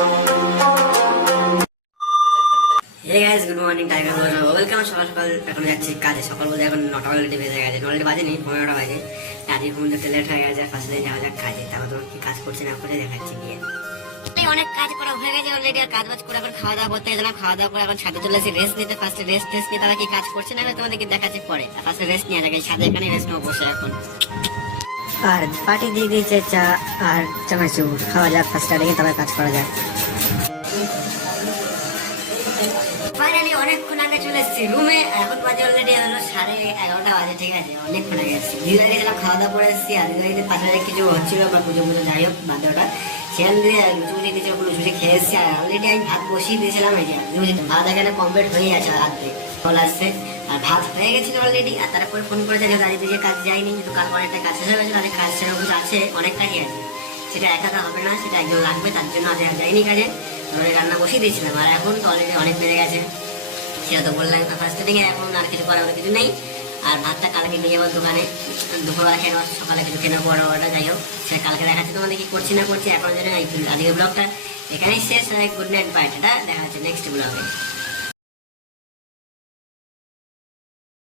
Hey guys, good morning, Tiger Bros. Welcome সকাল সকাল এখন যাচ্ছি কাজে। সকাল বলতে এখন 9টা অলরেডি বেজে গেছে, অলরেডি বাজেনি 15টা বাজে। আজকে ঘুম থেকে লেট হয়ে গেছে, ফার্স্টে যাওয়া যাক কাজে। তারপর তোমার কি কাজ করছে না করে দেখাচ্ছি গিয়ে। অনেক কাজ করা হয়ে গেছে অলরেডি, আর কাজ বাজ করে এখন খাওয়া দাওয়া করতে গেছিলাম। খাওয়া দাওয়া করে এখন ছাদে চলে এসেছি রেস্ট নিতে। ফার্স্টে রেস্ট নিয়ে তারা কি কাজ করছে না তোমাদেরকে দেখাচ্ছি পরে। ফার্স্টে রেস্ট নিয়ে যাবে ছাদে, এখানে রেস্ট নেবো বসে এখন। আর পার্টি দিয়ে দিয়েছে চা আর চানাচুর, খাওয়া যাক ফার্স্টে, রেখে তবে কাজ করা যাক। ফাইনালি অনেকক্ষণ আগে চলে এসেছি রুমে, এখন বাজে অলরেডি হলো 11:30 বাজে। ঠিক আছে, অনেকক্ষণ আগে এসেছি। দিদা গেছিলাম খাওয়া দাওয়া করে এসেছি, আর দিদির পাশে কিছু হচ্ছিল বা পুজো যাই হোক বাদে ওটা, সেখান দিয়ে লুচি দিয়েছে, লুচি খেয়ে এসেছি। আর অলরেডি আমি ভাত বসিয়ে দিয়েছিলাম, এই যে ভাত এখানে কমপ্লিট হয়ে গেছে, রাত্রে কল আসছে আর ভাত হয়ে গেছিল অলরেডি। আর তারপরে ফোন করেছে যে দাঁড়িয়ে দিকে কাজ যায়নি, কিন্তু কাল অনেকটা কাজ শেষ হয়ে গেছে, তাদের কাজ সেরকম আছে, অনেক কাজই আছে, সেটা একা হবে না, সেটা একজন লাগবে, তার জন্য আজ যায়নি কাজে। ধরে রান্না বসিয়ে দিয়েছিলাম, আর এখন তো অলরেডি অনেক বেড়ে গেছে, সেটা তো বললাম ফার্স্টে থেকে। এখন আর কিছু করার মতো কিছু নেই। আর ভাতটা কালকে নিয়ে যাবো দোকানে, দুপুরবেলা খেয়ে নেওয়া, সকালে কিছু খেয়ে নেবো, বড় বড়টা যাই হোক, সেটা কালকে দেখাচ্ছি তোমাদের কি করছি না করছি। এখন জন্য আজকের ব্লগটা এখানেই শেষ। গুড নাইট, বাই, টাটা, দেখা হচ্ছে নেক্সট ব্লগে।